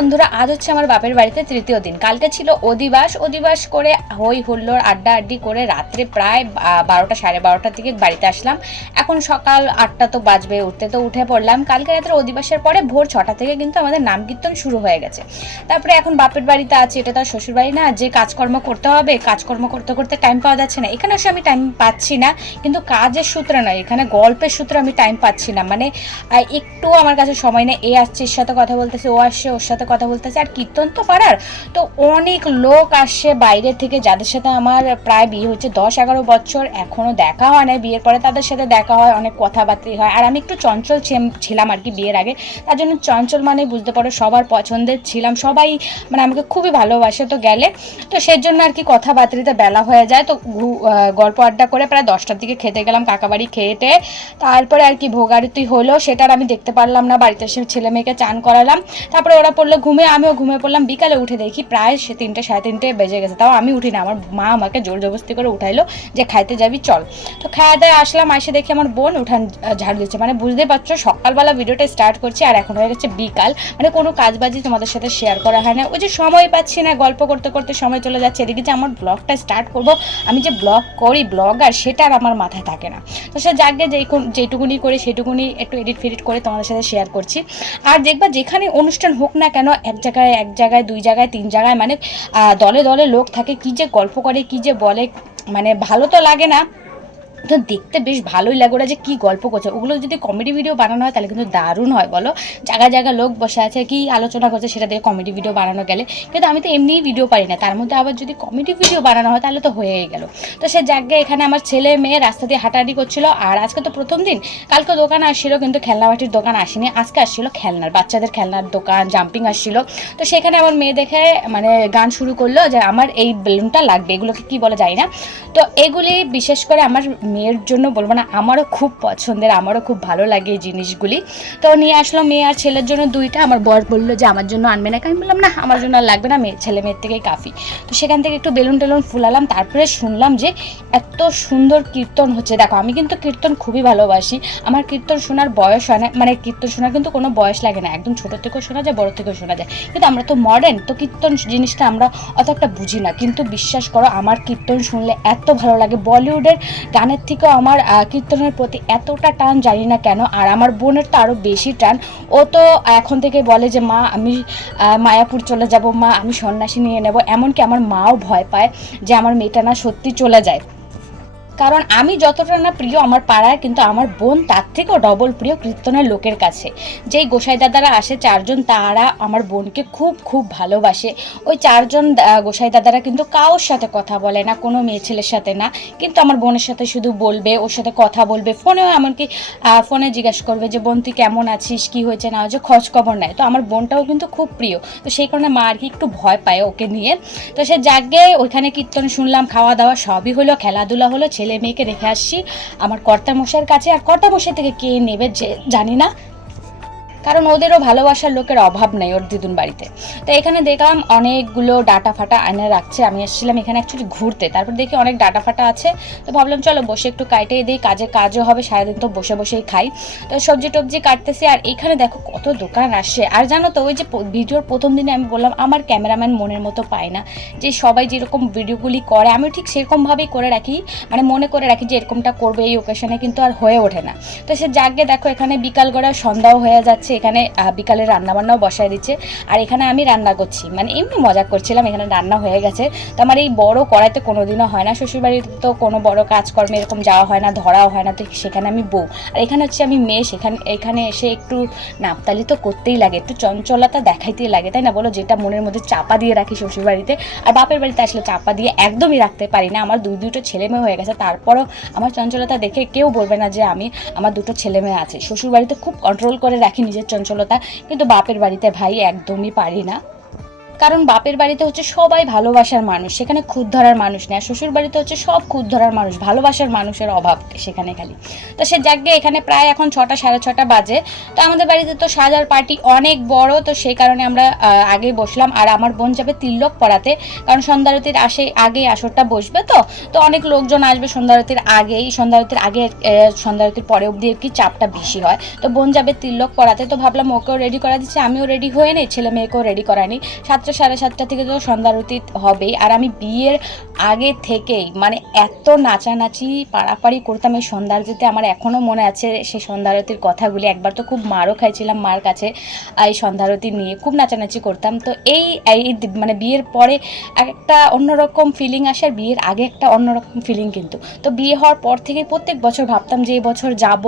বন্ধুরা, আজ হচ্ছে আমার বাপের বাড়িতে তৃতীয় দিন। কালকে ছিল অধিবাস। অধিবাস করে হই হুল্লোড় আড্ডা আড্ডি করে রাত্রে প্রায় বারোটা সাড়ে বারোটার দিকে বাড়িতে আসলাম। এখন সকাল আটটা তো বাজবে, উঠতে তো উঠে পড়লাম। কালকে রাত্রে অধিবাসের পরে ভোর ছটা থেকে কিন্তু আমাদের নাম কীর্তন শুরু হয়ে গেছে। তারপরে এখন বাপের বাড়িতে আছে, এটা তার শ্বশুর বাড়ি না। যে কাজকর্ম করতে হবে, কাজকর্ম করতে করতে টাইম পাওয়া যাচ্ছে না। এখানে এসে আমি টাইম পাচ্ছি না, কিন্তু কাজের সূত্রে নয়। এখানে গল্পের সূত্রে আমি টাইম পাচ্ছি না। মানে একটু আমার কাছে সময় নেই। এ আসছে, এর সাথে কথা বলতেছে, ও আসছে, ওর সাথে কথা বলতেছে। আর কীর্তন তো পাড়ার। তো অনেক লোক আসছে বাইরে থেকে, যাদের সাথে আমার প্রায় বিয়ে হচ্ছে দশ এগারো বছর এখনও দেখা হয় না বিয়ের পরে। তাদের সাথে দেখা হয়, অনেক কথাবার্তি হয়। আর আমি একটু চঞ্চল ছিলাম আর কি বিয়ের আগে। তার জন্য চঞ্চল মানে বুঝতে পারো, সবার পছন্দের ছিলাম। সবাই মানে আমাকে খুবই ভালোবাসে তো গেলে। তো সেই জন্য আর কি কথাবার্তিতে বেলা হয়ে যায়। তো গল্প আড্ডা করে প্রায় দশটার দিকে খেতে গেলাম কাকাবাড়ি খেয়েটে তারপরে আর কি ভোগারতি হলো সেটার আমি দেখতে পারলাম না। বাড়িতে এসে ছেলে মেয়েকে চান করালাম। তারপরে ওরা পড়ল ঘুমে, আমিও ঘুমিয়ে পড়লাম। বিকালে উঠে দেখি প্রায় সে তিনটে, সাড়ে তিনটে বেজে গেছে। তাও আমি উঠি না আমার মা আমাকে জোর জবরদস্তি করে উঠাইলো যে, খাইতে যাবি, চল। তো খাওয়া দাওয়া আসলাম। এসে দেখি আমার বোন উঠান ঝাড়ু দিচ্ছে। মানে বুঝতেই পারছ, সকালবেলা ভিডিওটা স্টার্ট করছি আর এখন হয়ে গেছে বিকাল। মানে কোনো কাজবাজি তোমাদের সাথে শেয়ার করা হয় না। ওই যে সময় পাচ্ছি না, গল্প করতে করতে সময় চলে যাচ্ছে। এদিকে যে আমার ব্লগটা স্টার্ট করব, আমি যে ব্লগ করি ব্লগার সেটা আর আমার মাথায় থাকে না। তো সে যাকে যেই যেটুকুনি করে, সেটুকুনি একটু এডিট ফেডিট করে তোমাদের সাথে শেয়ার করছি। আর দেখবা, যেখানে অনুষ্ঠান হোক না কেন এক জায়গায় এক জায়গায়, দুই জায়গায়, তিন জায়গায়? মানে দলে দলে লোক থাকে, কি যে গল্প করে, কি যে বলে মানে ভালো তো লাগে না তো দেখতে বেশ ভালোই লাগে ওরা যে কী গল্প করছে। ওগুলো যদি কমেডি ভিডিও বানানো হয় তাহলে কিন্তু দারুণ হয়, বলো? জায়গায় জায়গায় লোক বসে আছে, কি আলোচনা করছে সেটা দিয়ে কমেডি ভিডিও বানানো গেলে। কিন্তু আমি তো এমনিই ভিডিও পারি না, তার মধ্যে আবার যদি কমেডি ভিডিও বানানো হয় তাহলে তো হয়েই গেল। তো সে জায়গায় এখানে আমার ছেলে মেয়ে রাস্তা দিয়ে হাঁটাহাঁটি করছিল, আর আজকে তো প্রথম দিন, কালকে দোকান আসছিল কিন্তু খেলনাবাটির দোকান আসেনি, আজকে আসছিল খেলনার, বাচ্চাদের খেলনার দোকান জাম্পিং আসছিল। তো সেখানে আমার মেয়ে দেখে মানে গান শুরু করল যে আমার এই বেলুনটা লাগবে, এগুলোকে কি বলা যায় না। তো এগুলি বিশেষ করে আমার মেয়ের জন্য বলব না, আমারও খুব পছন্দের, আমারও খুব ভালো লাগে এই জিনিসগুলি। তো নিয়ে আসলো মেয়ে আর ছেলের জন্য দুইটা, আমার বর বলল যে আমার জন্য আনবে না আমি বললাম, না, আমার জন্য আর লাগবে না, মেয়ে, ছেলে মেয়ের থেকেই কাফি। তো সেখান থেকে একটু বেলুন টেলুন ফুলালাম, তারপরে শুনলাম যে এত সুন্দর কীর্তন হচ্ছে। দেখো, আমি কিন্তু কীর্তন খুবই ভালোবাসি, আমার কীর্তন শোনার বয়স হয় না মানে কীর্তন শোনার কিন্তু কোনো বয়স লাগে না, একদম ছোটো থেকেও শোনা যায়, বড় থেকেও শোনা যায়। কিন্তু আমরা তো মডার্ন তো কীর্তন জিনিসটা আমরা অত একটা বুঝি না। কিন্তু বিশ্বাস করো, আমার কীর্তন শুনলে এত ভালো লাগে, বলিউডের গানের থেকেও আমার কীর্তনের প্রতি এতটা টান জানি না কেন, আর আমার বোনের তো আরও বেশি টান। ও তো এখন থেকে বলে যে, মা, আমি মায়াপুর চলে যাব, মা, আমি সন্ন্যাসী নিয়ে নেব। এমনকি আমার মাও ভয় পায় যে, আমার মেয়েটা না সত্যি চলে যায়। কারণ আমি যতটা না প্রিয় আমার পাড়ায় কিন্তু আমার বোন তার থেকেও ডবল প্রিয় কীর্তনের লোকের কাছে। যেই গোসাই দাদারা আসে, চারজন তারা আমার বোনকে খুব খুব ভালোবাসে। ওই চারজন গোসাই দাদারা কিন্তু কারোর সাথে কথা বলে না, কোনো মেয়ে ছেলের সাথে না। কিন্তু আমার বোনের সাথে শুধু বলবে, ওর সাথে কথা বলবে, ফোনেও এমনকি ফোনে জিজ্ঞাসা করবে যে, বোন, তুই কেমন আছিস? কি হয়েছে? না হয়েছে? খোঁজ খবর নেয় তো আমার বোনটাও কিন্তু খুব প্রিয়। তো সেই কারণে মা আর কি একটু ভয় পায় ওকে নিয়ে। তো সে জাগে, ওইখানে কীর্তন শুনলাম, খাওয়া দাওয়া সবই হলো, খেলাধুলা হলো, ছেলে মেয়েকে রেখে আসছি। আমার কর্তামশাইয়ের কাছে আর কর্তামশাই থেকে কে নেবে যে জানি না। কারণ ওদেরও ভালোবাসার লোকের অভাব নেই ওর দিদুন বাড়িতে। তো এখানে দেখলাম অনেকগুলো ডাটা ফাটা আয়না রাখছে। আমি এসেছিলাম এখানে অ্যাকচুয়ালি ঘুরতে। তারপর দেখি অনেক ডাটা ফাটা আছে। তো ভাবলাম, চলো বসে একটু কাটে দিই। কাজে কাজও হবে, সারাদিন তো বসে বসেই খাই। তো সবজি টবজি কাটতেছি আর এখানে দেখো কত দোকান আসে। আর জানো তো, ওই যে ভিডিওর প্রথম দিনে আমি বললাম, আমার ক্যামেরাম্যান মনের মতো পায় না। যে সবাই যেরকম ভিডিওগুলি করে আমি ঠিক সেরকমভাবেই করে রাখি। মানে মনে করে রাখি যে এরকমটা করবে, এই ওকেশনে কিন্তু আর হয়ে ওঠে না। তো সে জাগে, দেখো এখানে বিকাল গড়া সন্ধ্যাও হয়ে যাচ্ছে। এখানে আহ, বিকালে রান্নাবান্নাও বসায় দিচ্ছে। আর এখানে আমি রান্না করছি। মানে এমনি মজা করছিলাম এখানে রান্না হয়ে গেছে। তো আমার এই বড় কড়াইতে কোনোদিনও হয় না। শ্বশুরবাড়িতে তো কোনো বড় কাজকর্মে এরকম যাওয়া হয় না ধরাও হয় না। তো সেখানে আমি বউ। আর এখানে হচ্ছে আমি মেয়ে সেখানে এখানে এসে একটু নাপতালি তো করতেই লাগে। একটু চঞ্চলতা দেখাইতেই লাগে তাই না বলো? যেটা মনের মধ্যে চাপা দিয়ে রাখি শ্বশুরবাড়িতে। আর বাপের বাড়িতে আসলে চাপা দিয়ে একদমই রাখতে পারি না। আমার দুই দুটো ছেলে মেয়ে হয়ে গেছে। তারপরও আমার চঞ্চলতা দেখে কেউ বলবে না যে আমি আমার দুটো ছেলে মেয়ে আছে। শ্বশুরবাড়িতে খুব কন্ট্রোল করে রাখি নিজের চঞ্চলতা কিন্তু বাপের বাড়িতে ভাই একদমই পারি না। কারণ বাপের বাড়িতে হচ্ছে সবাই ভালোবাসার মানুষ, সেখানে খুদ ধরার মানুষ আর শ্বশুর বাড়িতে হচ্ছে সব খুদ ধরার মানুষ, ভালোবাসার মানুষের অভাব সেখানে খালি। তো সে যাকে এখানে প্রায় এখন ছটা, সাড়ে ছটা বাজে। তো আমাদের বাড়িতে তো সাজার পার্টি অনেক বড়, তো সেই কারণে আমরা আগে বসলাম। আর আমার বোন যাবে তিলক পড়াতে, কারণ সন্ধ্যারতির আসে, আগে আসরটা বসবে তো। তো অনেক লোকজন আসবে সন্ধ্যারতির আগেই। সন্ধ্যারতির আগে সন্ধ্যারতির পরে অবধি কি চাপটা বেশি হয়। তো বোন যাবে তিলক পড়াতে, তো ভাবলাম ওকেও রেডি করা দিচ্ছে, আমিও রেডি হয়ে নেই, ছেলে মেয়েকেও রেডি করানি সাতটা সাড়ে সাতটা থেকে তো সন্ধ্যারতি হবেই। আর আমি বিয়ের আগে থেকেই মানে এত নাচানাচি পাড়াপাড়ি করতাম এই সন্ধ্যারতিতে আমার এখনও মনে আছে সেই সন্ধ্যারতির কথাগুলি। একবার তো খুব মারও খাইছিলাম মার কাছে এই সন্ধ্যারতি নিয়ে। খুব নাচানাচি করতাম। তো এই এই মানে বিয়ের পরে একটা অন্যরকম ফিলিং আসে, আর বিয়ের আগে একটা অন্যরকম ফিলিং কিন্তু। তো বিয়ে হওয়ার পর থেকে প্রত্যেক বছর ভাবতাম যে বছর যাব,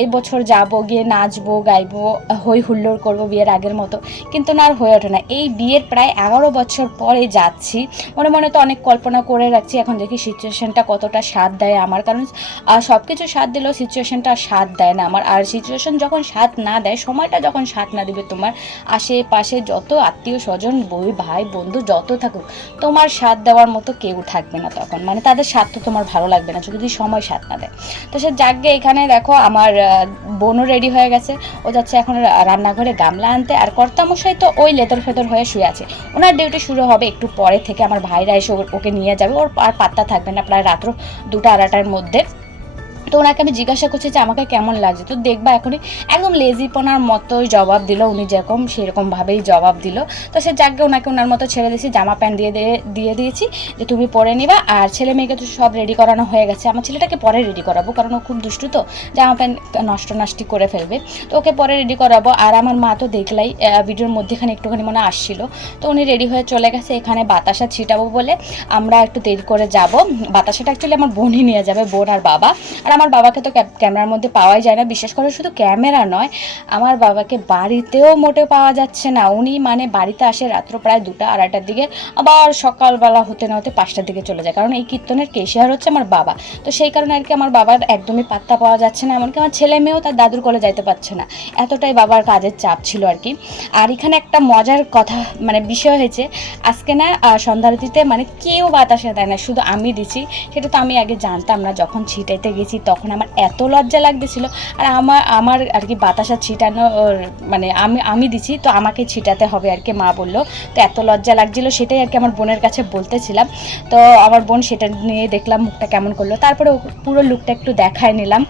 এই বছর যাব, গিয়ে নাচবো, গাইবো, হই হুল্লোড় করব বিয়ের আগের মতো। কিন্তু না, আর হয়ে ওঠে না। এই বিয়ের প্রায় এগারো বছর পরে যাচ্ছি। মনে মনে তো অনেক কল্পনা করে রাখছি, এখন দেখি সিচুয়েশনটা কতটা স্বাদ দেয় আমার। কারণ সব কিছু স্বাদ দিলেও সিচুয়েশনটা স্বাদ দেয় না আমার। আর সিচুয়েশন যখন স্বাদ না দেয়, সময়টা যখন স্বাদ না দিবে তোমার, আশেপাশে যত আত্মীয় স্বজন বই ভাই, বন্ধু যত থাকুক, তোমার স্বাদ দেওয়ার মতো কেউ থাকবে না তখন। মানে তাদের স্বাদ তো তোমার ভালো লাগবে না, যদি সময় সাথ না দেয়। তো সে যাকে এখানে দেখো, আমার বোনও রেডি হয়ে গেছে। ও যাচ্ছে এখন রান্নাঘরে গামলা আনতে। আর কর্তামশাই তো ওই লেতর ফেতর হয়ে শুয়ে আছে। ওনার ডিউটি শুরু হবে একটু পরে থেকে। আমার ভাইরা এসে ওকে নিয়ে যাবে। ওর আর পাত্তা থাকবে না। প্রায় রাত্র দুটো আড়াটার মধ্যে। তো ওনাকে আমি জিজ্ঞাসা করছি যে আমাকে কেমন লাগছে? তো দেখবা এখনই একদম লেজিপনার মতোই জবাব দিল। উনি যেরকম সেরকমভাবেই জবাব দিল। তো সে যাকে ওনাকে ওনার মতো ছেড়ে দিয়েছি, জামা প্যান্ট দিয়ে দিয়ে দিয়ে দিয়েছি যে তুমি পরে নিবা। আর ছেলে মেয়েকে তো সব রেডি করানো হয়ে গেছে। আমার ছেলেটাকে পরে রেডি করাবো, কারণ ও খুব দুষ্টু তো। জামা প্যান্ট নষ্ট নষ্টি করে ফেলবে। তো ওকে পরে রেডি করাবো। আর আমার মা তো দেখলাই ভিডিওর মধ্যেখানে একটুখানি মনে আসছিল। তো উনি রেডি হয়ে চলে গেছে। এখানে বাতাসা ছিটাবো বলে আমরা একটু দেরি করে যাব। বাতাসাটা অ্যাকচুয়ালি আমার বোনই নিয়ে যাবে, বোন আর বাবা। আর আমার বাবাকে তো ক্যামেরার মধ্যে পাওয়াই যায় না। বিশেষ করে, শুধু ক্যামেরা নয়, আমার বাবাকে বাড়িতেও মোটেও পাওয়া যাচ্ছে না। উনি মানে বাড়িতে আসে রাত্র প্রায় দুটা, আড়াইটার দিকে, আবার সকালবেলা হতে না হতে পাঁচটার দিকে চলে যায়। কারণ এই কীর্তনের কেশিয়ার হচ্ছে আমার বাবা। তো সেই কারণে আর কি আমার বাবার একদমই পাত্তা পাওয়া যাচ্ছে না, এমনকি আমার ছেলে মেয়েও তার দাদুর কোলে যাইতে পারছে না। এতটাই বাবার কাজের চাপ ছিল আর কি। আর এখানে একটা মজার কথা মানে বিষয় হয়েছে, আজকে না সন্ধ্যারতিতে মানে কেউ বাতাসে দেয় না, শুধু আমি দিছি। সেটা তো আমি আগে জানতাম না, যখন ছিটাইতে গেছি তখন আমার এত লজ্জা লাগতেছিল। আর আমার আমার আর কি বাতাসা ছিটানো মানে আমি আমি দিছি, তো আমাকে ছিটাতে হবে আর কি, মা বলল। তো এত লজ্জা লাগছিল, সেটাই আর কি আমার বোনের কাছে বলতেছিলাম। তো আমার বোন সেটা নিয়ে দেখলাম, মুখটা কেমন করল। তারপরে পুরো লুকটা একটু দেখায় নিলাম।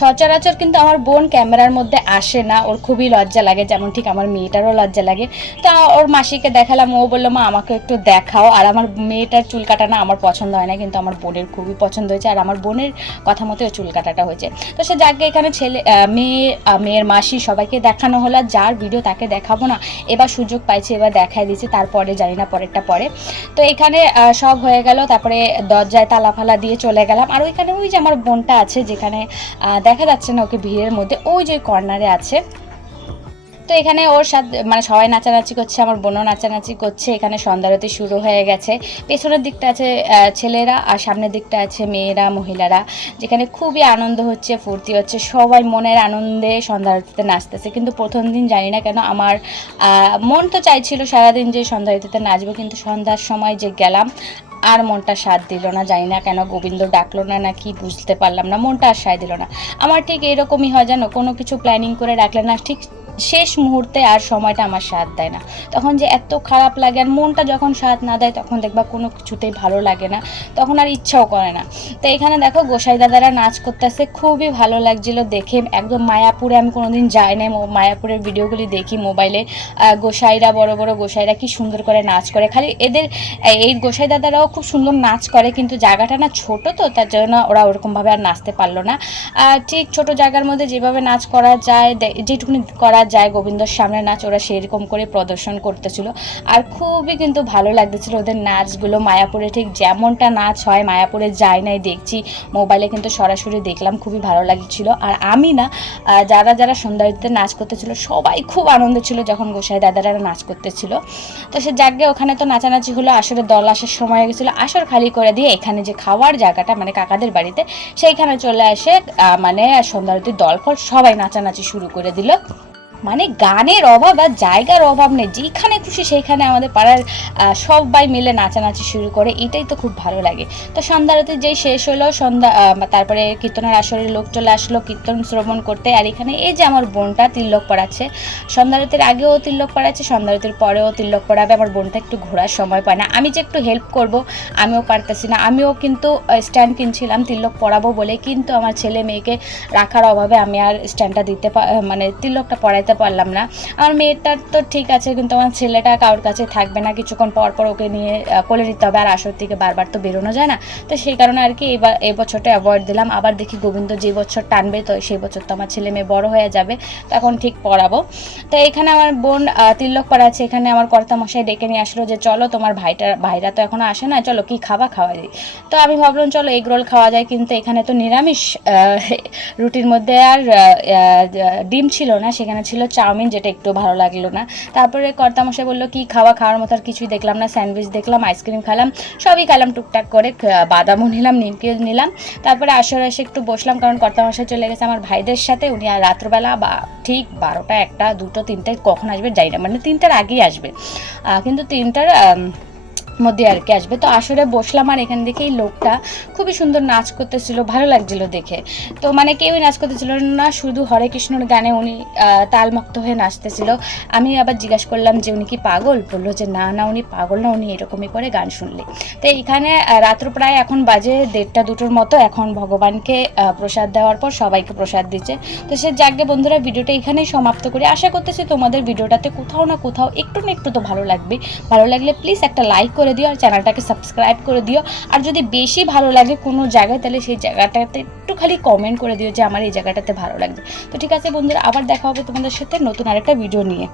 সচরাচর কিন্তু আমার বোন ক্যামেরার মধ্যে আসে না, ওর খুবই লজ্জা লাগে, যেমন ঠিক আমার মেয়েটারও লজ্জা লাগে। তা ওর মাসিকে দেখালাম, ও বলল, মা, আমাকে একটু দেখাও। আর আমার মেয়েটার চুল কাটানো আমার পছন্দ হয় না, কিন্তু আমার বোনের খুবই পছন্দ হয়েছে, আর আমার বোনের কথা মতো চুল কাটাটা হয়েছে। তো সে যাকে এখানে ছেলে মেয়ে মেয়ের মাসি সবাইকে দেখানো হলো যার ভিডিও তাকে দেখাবো না, এবার সুযোগ পাইছে, এবার দেখাই দিয়েছি, তারপরে জানি না পরেরটা পরে। তো এখানে সব হয়ে গেল, তারপরে দরজায় তালা ফালা দিয়ে চলে গেলাম। আর ওইখানে ওই যে আমার বোনটা আছে, যেখানে দেখা যাচ্ছে না ওকে ভিড়ের মধ্যে। ওই যে কর্নারে আছে। তো এখানে ওর সাথে মানে সবাই নাচানাচি করছে, আমার বোনও নাচানাচি করছে। এখানে সন্ধ্যারতি শুরু হয়ে গেছে। পেছনের দিকটা আছে ছেলেরা আর সামনের দিকটা আছে মেয়েরা, মহিলারা। যেখানে খুবই আনন্দ হচ্ছে, ফুর্তি হচ্ছে। সবাই মনের আনন্দে সন্ধ্যারতিতে নাচতেছে। কিন্তু প্রথম দিন জানি না কেন আমার মন তো চাইছিল সারাদিন যে সন্ধ্যারতিতে নাচবো, কিন্তু সন্ধ্যার সময় যে গেলাম আর মনটা সাথ দিল না, জানি না কেন গোবিন্দ ডাকলো না না কি বুঝতে পারলাম না, মনটা আর সায় দিল না। আমার ঠিক এরকমই হয় জানো, কোনো কিছু প্ল্যানিং করে রাখলে না ঠিক শেষ মুহূর্তে আর সময়টা আমার সাথ দেয় না। তখন যে এত খারাপ লাগে আর মনটা যখন সাথ না দেয়, তখন দেখবা কোনো কিছুতেই ভালো লাগে না। তখন আর ইচ্ছাও করে না। তো এখানে দেখো, গোসাই দাদারা নাচ করতেছে, খুবই ভালো লাগছিল দেখে। একদম মায়াপুরে আমি কোনোদিন যাই নাই মায়াপুরের ভিডিওগুলি দেখি মোবাইলে। গোসাইরা, বড় বড় গোসাইরা কি সুন্দর করে নাচ করে। খালি এদের, এই- গোসাই দাদারাও খুব সুন্দর নাচ করে, কিন্তু জায়গাটা না ছোট তো, তার জন্য ওরা ওরকমভাবে আর নাচতে পারল না। ঠিক ছোট জায়গার মধ্যে যেভাবে নাচ করা যায় যেটুকুনি করা যায় গোবিন্দর সামনে নাচ, ওরা সেরকম করে প্রদর্শন করতেছিল। আর খুবই কিন্তু ভালো লাগতেছিল ওদের নাচগুলো মায়াপুরে। ঠিক যেমনটা নাচ হয়, মায়াপুরে যাই নাই দেখছি, মোবাইলে কিন্তু সরাসরি দেখলাম, খুবই ভালো লাগছিল। আর আমি না যারা যারা সন্ধ্যারিতে নাচ করতেছিল, সবাই খুব আনন্দ ছিল যখন গোসাই দাদারা নাচ করতেছিল। তো সে জাগে ওখানে তো নাচানাচি হলো আসলে দল আসার সময় গেছিল, আসর খালি করে দিয়ে এখানে যে খাওয়ার জায়গাটা মানে কাকাদের বাড়িতে, সেইখানে চলে আসে মানে সন্ধ্যারতির দল ফল সবাই নাচানাচি শুরু করে দিল। মানে গানের অভাব আর জায়গার অভাব নেই। যেখানে খুশি সেইখানে আমাদের পাড়ার সবাই মিলে নাচানাচি শুরু করে, এটাই তো খুব ভালো লাগে। তো সন্ধ্যারতি যেই শেষ হলো, সন্ধ্যা তারপরে কীর্তনের আসরের লোক চলে আসলো, কীর্তন শ্রবণ করতে। আর এখানে এই যে আমার বোনটা তিলক পড়াচ্ছে সন্ধ্যারতির আগেও তিলক পড়াচ্ছে সন্ধ্যারতির পরেও তিলক পড়াবে। আমার বোনটা একটু ঘোরার সময় পায় না। আমি যে একটু হেল্প করব, আমিও পারতেছি না। আমিও কিন্তু স্ট্যান্ড কিনছিলাম তিলক পড়াবো বলে। কিন্তু আমার ছেলে মেয়েকে রাখার অভাবে আমি আর স্ট্যান্ডটা দিতে মানে তিলকটা পড়াইতে পারলাম না। আমার মেয়েটার তো ঠিক আছে কিন্তু আমার ছেলেটা কারোর কাছে থাকবে না। কিছুক্ষণ পর পর ওকে নিয়ে কোলে নিতে হবে। আর আসর থেকে বারবার তো বেরোনো যায় না। তো সেই কারণে আর কি এবার এই বছরটা অ্যাভয়েড দিলাম। আবার দেখি গোবিন্দ যে বছর টানবে তো সেই বছর তো আমার ছেলে মেয়ে বড় হয়ে যাবে। তখন ঠিক পড়াবো। তো এখানে আমার বোন আহ, তিলক পড়াচ্ছে এখানে আমার কর্তা মশাই ডেকে নিয়ে আসলো যে চলো তোমার ভাইটা ভাইরা তো এখনও আসে না। চলো কি খাবা খাওয়া দিই তো আমি ভাবলাম চলো এগ রোল খাওয়া যায়। কিন্তু এখানে তো নিরামিষ রুটির মধ্যে আর ডিম ছিল না। সেখানে ছিল চাউমিন, যেটা একটু ভালো লাগল না। তারপরে কর্তামশাই বলল, কি খাওয়া? খাওয়ার মতো আর কিছুই দেখলাম না। স্যান্ডউইচ দেখলাম, আইসক্রিম খেলাম, সবই খেলাম, টুকটাক করে বাদামও নিলাম নিমকি নিলাম। তারপরে এসে একটু বসলাম, কারণ কর্তামশাই চলে গেছে আমার ভাইদের সাথে। উনি আর রাত্রবেলা বা ঠিক বারোটা, একটা, দুটো তিনটে কখন আসবে, যাই না মানে তিনটার আগেই আসবে। কিন্তু তিনটার মধ্যে আর কি আসবে। তো আসরে বসলাম আর এখান থেকে এই লোকটা খুবই সুন্দর নাচ করতেছিল, ভালো লাগছিল দেখে। তো মানে কেউই নাচ করতেছিল না, শুধু হরে কৃষ্ণর গানে উনি তালমুক্ত হয়ে নাচতেছিল। আমি আবার জিজ্ঞাসা করলাম যে উনি কি পাগল? বলল যে না না, উনি পাগল না, উনি এরকমই করে গান শুনলে। তো এইখানে রাত্র প্রায় এখন বাজে দেড়টা দুটোর মতো। এখন ভগবানকে প্রসাদ দেওয়ার পর সবাইকে প্রসাদ দিচ্ছে। তো সে যাকে বন্ধুরা, ভিডিওটা এখানেই সমাপ্ত করি। আশা করতেছি তোমাদের ভিডিওটাতে কোথাও না কোথাও একটু না একটু তো ভালো লাগবে। ভালো লাগলে প্লিজ একটা লাইক করে দিও আর চ্যানেলটাকে সাবস্ক্রাইব করে দিও। আর যদি বেশি ভালো লাগে কোনো জায়গায়, তাহলে সেই জায়গাটাতে একটু খালি কমেন্ট করে দিও যে আমার এই জায়গাটাতে ভালো লাগছে। তো ঠিক আছে বন্ধুরা, আবার দেখা হবে তোমাদের সাথে নতুন আরেকটা ভিডিও নিয়ে।